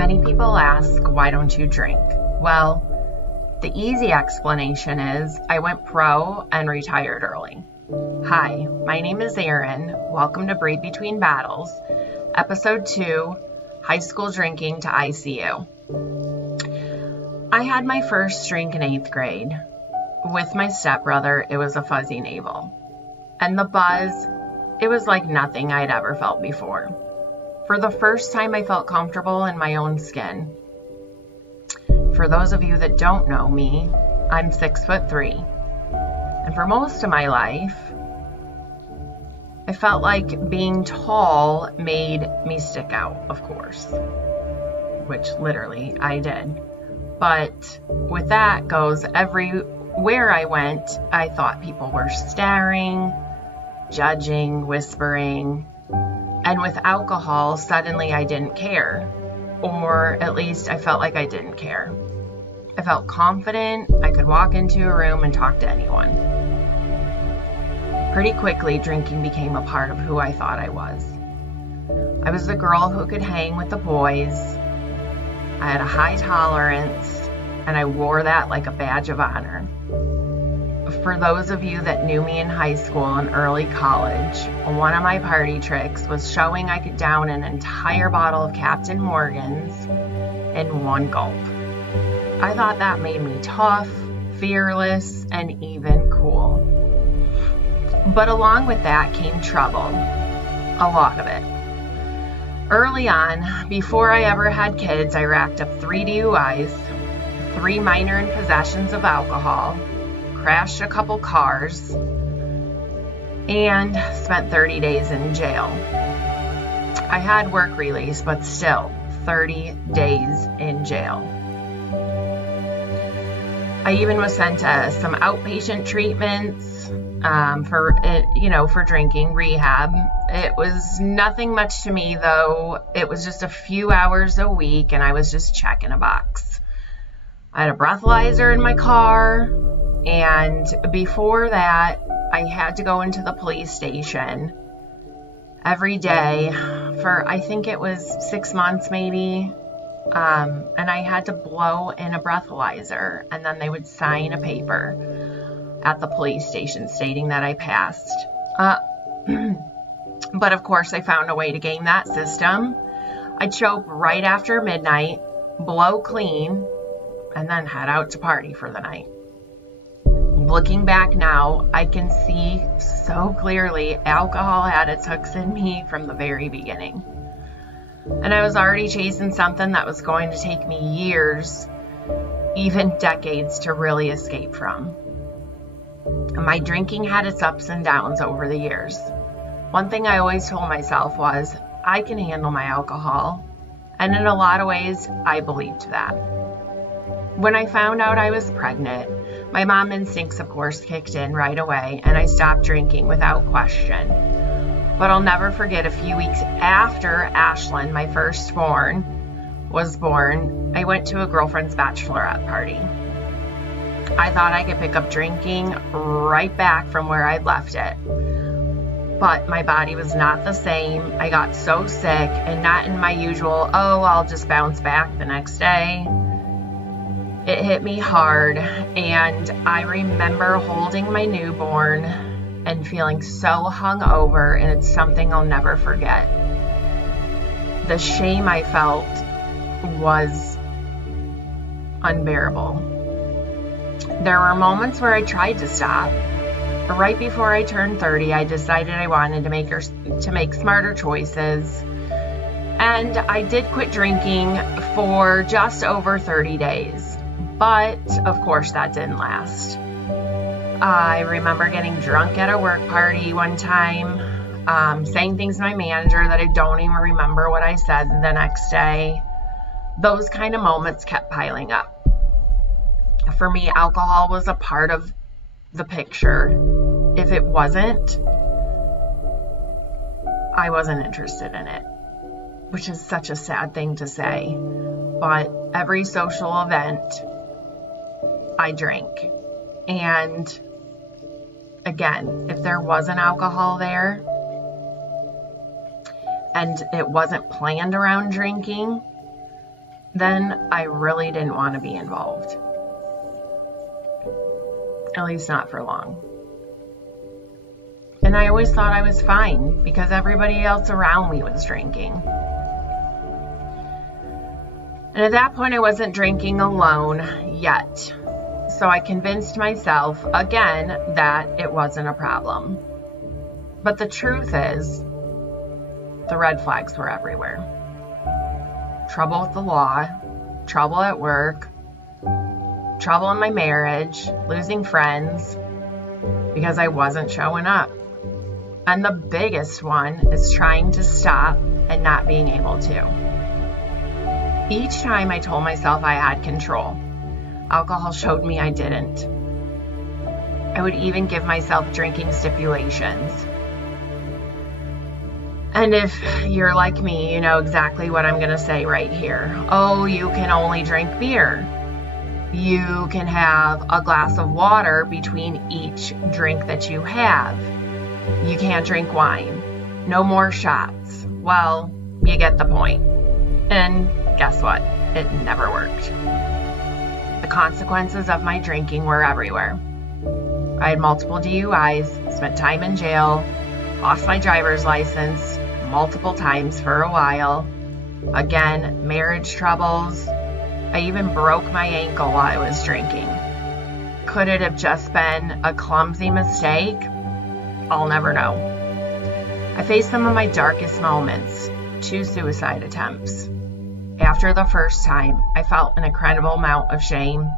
Many people ask, why don't you drink? Well, the easy explanation is I went pro and retired early. Hi, my name is Erin. Welcome to Breathe Between Battles, Episode 2, High School Drinking to ICU. I had my first drink in 8th grade. With my stepbrother, it was a fuzzy navel. And the buzz, it was like nothing I'd ever felt before. For the first time, I felt comfortable in my own skin. For those of you that don't know me, I'm 6'3". And for most of my life, I felt like being tall made me stick out, of course, which literally I did. But with that goes everywhere I went, I thought people were staring, judging, whispering. And with alcohol, suddenly I didn't care. Or at least I felt like I didn't care. I felt confident. I could walk into a room and talk to anyone. Pretty quickly, drinking became a part of who I thought I was. I was the girl who could hang with the boys. I had a high tolerance, and I wore that like a badge of honor. For those of you that knew me in high school and early college, one of my party tricks was showing I could down an entire bottle of Captain Morgan's in one gulp. I thought that made me tough, fearless, and even cool. But along with that came trouble, a lot of it. Early on, before I ever had kids, I racked up 3 DUIs, 3 minor in possessions of alcohol, crashed a couple cars, and spent 30 days in jail. I had work release, but still 30 days in jail. I even was sent to some outpatient treatments for drinking, rehab. It was nothing much to me, though. It was just a few hours a week, and I was just checking a box. I had a breathalyzer in my car. And before that, I had to go into the police station every day for, I think it was 6 months maybe. And I had to blow in a breathalyzer, and then they would sign a paper at the police station stating that I passed. But of course, I found a way to game that system. I'd show up right after midnight, blow clean, and then head out to party for the night. Looking back now, I can see so clearly alcohol had its hooks in me from the very beginning. And I was already chasing something that was going to take me years, even decades, to really escape from. My drinking had its ups and downs over the years. One thing I always told myself was, I can handle my alcohol. And in a lot of ways, I believed that. When I found out I was pregnant, my mom instincts, of course, kicked in right away, and I stopped drinking without question. But I'll never forget a few weeks after Ashlyn, my firstborn, was born, I went to a girlfriend's bachelorette party. I thought I could pick up drinking right back from where I'd left it. But my body was not the same. I got so sick, and not in my usual, I'll just bounce back the next day. It hit me hard, and I remember holding my newborn and feeling so hungover, and it's something I'll never forget. The shame I felt was unbearable. There were moments where I tried to stop. Right before I turned 30, I decided I wanted to make smarter choices, and I did quit drinking for just over 30 days. But, of course, that didn't last. I remember getting drunk at a work party one time, saying things to my manager that I don't even remember what I said the next day. Those kind of moments kept piling up. For me, alcohol was a part of the picture. If it wasn't, I wasn't interested in it, which is such a sad thing to say. But every social event, I drank. And again, if there wasn't alcohol there and it wasn't planned around drinking, then I really didn't want to be involved. At least not for long. And I always thought I was fine because everybody else around me was drinking. And at that point, I wasn't drinking alone yet. So I convinced myself again that it wasn't a problem. But the truth is, the red flags were everywhere. Trouble with the law, trouble at work, trouble in my marriage, losing friends because I wasn't showing up. And the biggest one is trying to stop and not being able to. Each time I told myself I had control, alcohol showed me I didn't. I would even give myself drinking stipulations. And if you're like me, you know exactly what I'm going to say right here. Oh, you can only drink beer. You can have a glass of water between each drink that you have. You can't drink wine. No more shots. Well, you get the point. And guess what? It never worked. The consequences of my drinking were everywhere. I had multiple DUIs, spent time in jail, lost my driver's license multiple times for a while. Again, marriage troubles. I even broke my ankle while I was drinking. Could it have just been a clumsy mistake? I'll never know. I faced some of my darkest moments, 2 suicide attempts. After the first time, I felt an incredible amount of shame,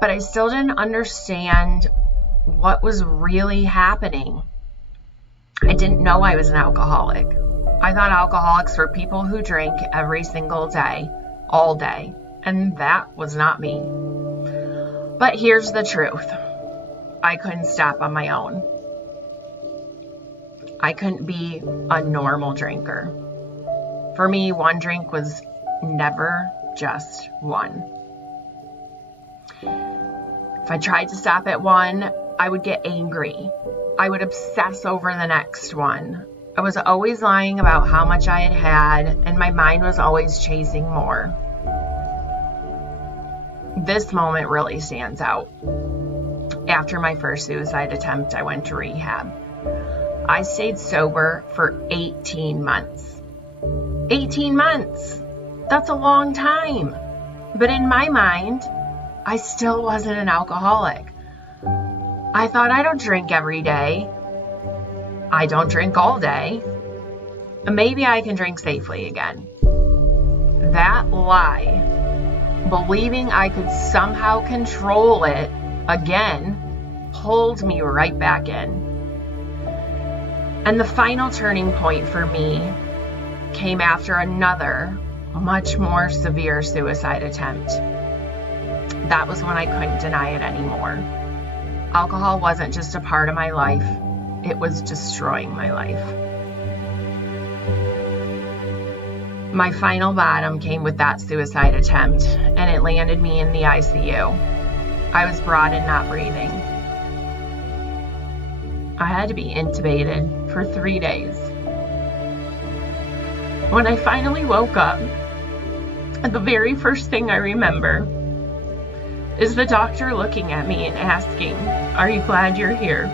but I still didn't understand what was really happening. I didn't know I was an alcoholic. I thought alcoholics were people who drink every single day, all day, and that was not me. But here's the truth. I couldn't stop on my own. I couldn't be a normal drinker. For me, one drink was never just one. If I tried to stop at one, I would get angry. I would obsess over the next one. I was always lying about how much I had had, and my mind was always chasing more. This moment really stands out. After my first suicide attempt, I went to rehab. I stayed sober for 18 months. 18 months! That's a long time. But in my mind, I still wasn't an alcoholic. I thought I don't drink every day. I don't drink all day. Maybe I can drink safely again. That lie, believing I could somehow control it again, pulled me right back in. And the final turning point for me came after another, much more severe suicide attempt. That was when I couldn't deny it anymore. Alcohol wasn't just a part of my life, it was destroying my life. My final bottom came with that suicide attempt, and it landed me in the ICU. I was brought in not breathing. I had to be intubated for 3 days. When I finally woke up, the very first thing I remember is the doctor looking at me and asking, "Are you glad you're here?"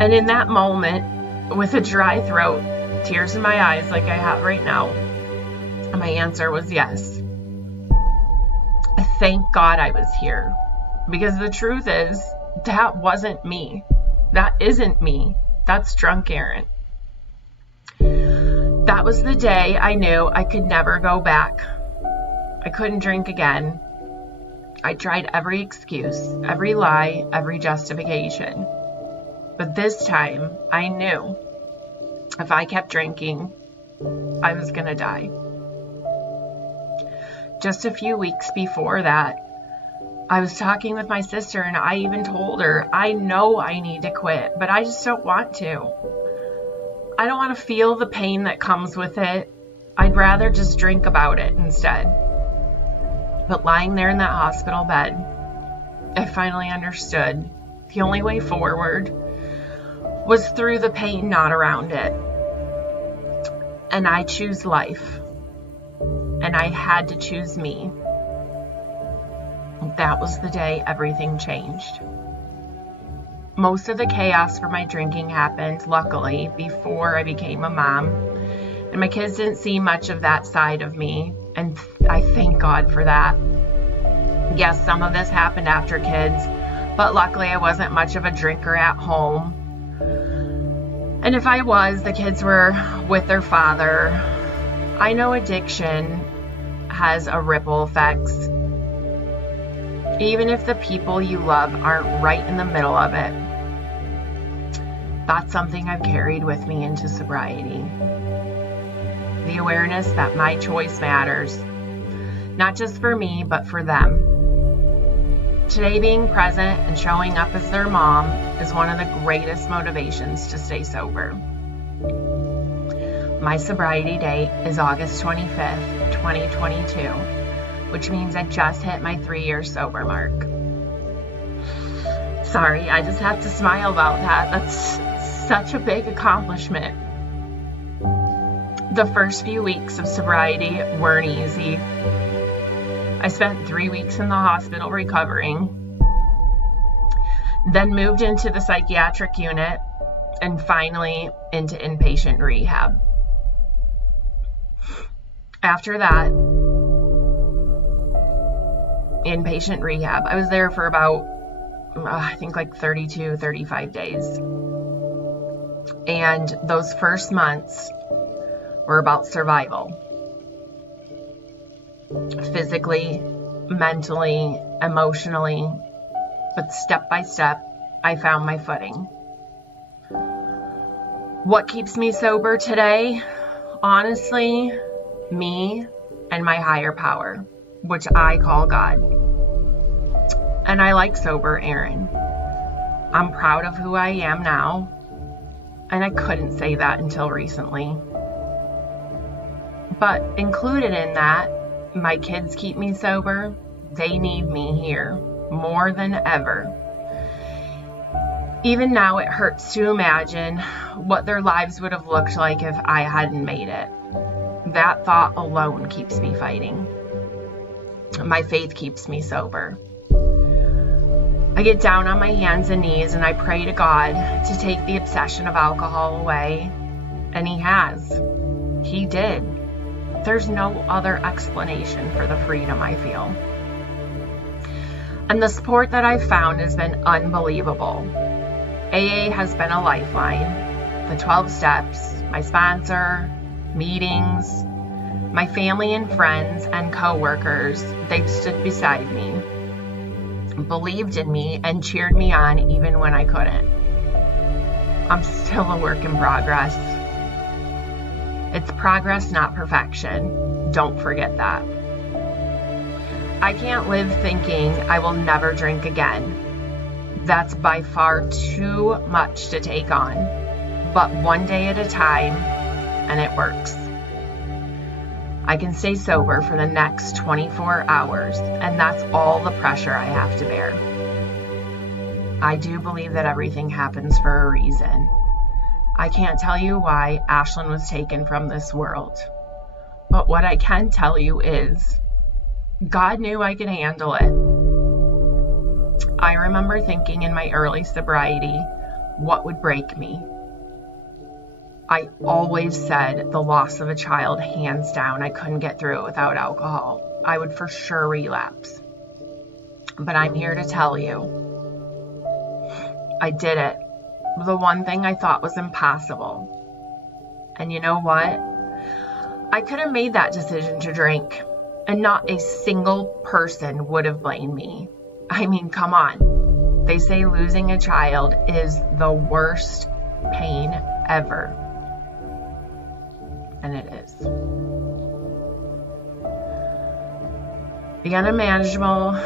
And in that moment, with a dry throat, tears in my eyes like I have right now, my answer was yes. Thank God I was here, because the truth is, that wasn't me. That isn't me. That's drunk Erin. That was the day I knew I could never go back. I couldn't drink again. I tried every excuse, every lie, every justification. But this time, I knew if I kept drinking, I was gonna die. Just a few weeks before that, I was talking with my sister, and I even told her, I know I need to quit, but I just don't want to. I don't want to feel the pain that comes with it. I'd rather just drink about it instead. But lying there in that hospital bed, I finally understood the only way forward was through the pain, not around it. And I choose life. and I had to choose me. That was the day everything changed. Most of the chaos for my drinking happened, luckily, before I became a mom, and my kids didn't see much of that side of me, and I thank God for that. Yes, some of this happened after kids, but luckily I wasn't much of a drinker at home. And if I was, the kids were with their father. I know addiction has a ripple effects. Even if the people you love aren't right in the middle of it. That's something I've carried with me into sobriety. The awareness that my choice matters, not just for me, but for them. Today, being present and showing up as their mom is one of the greatest motivations to stay sober. My sobriety date is August 25th, 2022, which means I just hit my 3-year sober mark. Sorry, I just have to smile about that. That's such a big accomplishment. The first few weeks of sobriety weren't easy. I spent 3 weeks in the hospital recovering, then moved into the psychiatric unit, and finally into inpatient rehab. After that, inpatient rehab, I was there for about, I think like 32, 35 days. And those first months were about survival. Physically, mentally, emotionally, but step by step, I found my footing. What keeps me sober today? Honestly, me and my higher power, which I call God. And I like sober Erin. I'm proud of who I am now, and I couldn't say that until recently. But included in that, my kids keep me sober. They need me here more than ever. Even now, it hurts to imagine what their lives would have looked like if I hadn't made it. That thought alone keeps me fighting. My faith keeps me sober. I get down on my hands and knees and I pray to God to take the obsession of alcohol away. And He has. He did. There's no other explanation for the freedom I feel. And the support that I've found has been unbelievable. AA has been a lifeline. The 12 steps, my sponsor, meetings, my family and friends and coworkers, they've stood beside me, believed in me, and cheered me on even when I couldn't. I'm still a work in progress. It's progress, not perfection. Don't forget that. I can't live thinking I will never drink again. That's by far too much to take on. But one day at a time, and it works. I can stay sober for the next 24 hours, and that's all the pressure I have to bear. I do believe that everything happens for a reason. I can't tell you why Ashlyn was taken from this world. But what I can tell you is, God knew I could handle it. I remember thinking in my early sobriety, what would break me? I always said the loss of a child, hands down, I couldn't get through it without alcohol. I would for sure relapse. But I'm here to tell you, I did it. The one thing I thought was impossible. And you know what? I could have made that decision to drink, and not a single person would have blamed me. I mean, come on. They say losing a child is the worst pain ever. And it is. The unimaginable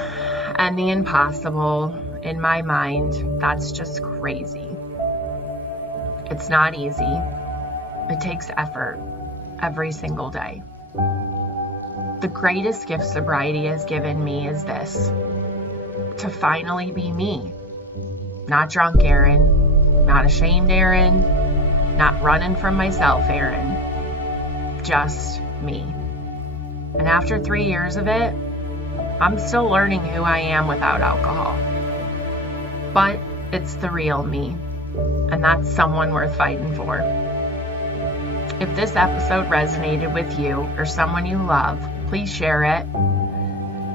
and the impossible, in my mind, that's just crazy. It's not easy. It takes effort every single day. The greatest gift sobriety has given me is this: to finally be me. Not drunk Erin, not ashamed Erin, not running from myself Erin. Just me. And after 3 years of it, I'm still learning who I am without alcohol. But it's the real me, and that's someone worth fighting for. If this episode resonated with you or someone you love, please share it.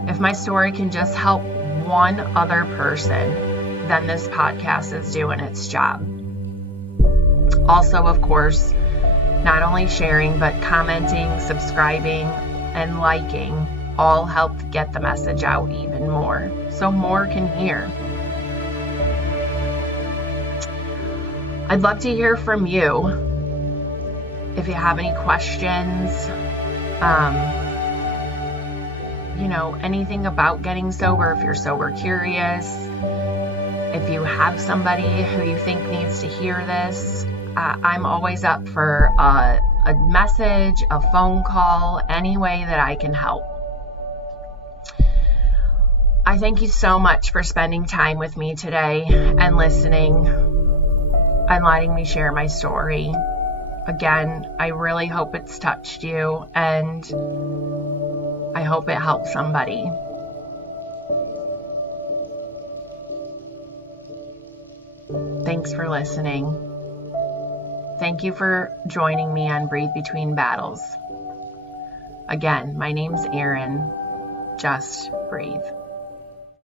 If my story can just help one other person, then this podcast is doing its job. Also, of course, not only sharing, but commenting, subscribing, and liking all help get the message out even more, so more can hear. I'd love to hear from you. If you have any questions, anything about getting sober, if you're sober curious, if you have somebody who you think needs to hear this, I'm always up for a message, a phone call, any way that I can help. I thank you so much for spending time with me today and listening and letting me share my story. Again, I really hope it's touched you, and I hope it helps somebody. Thanks for listening. Thank you for joining me on Breathe Between Battles. Again, my name's Erin. Just breathe.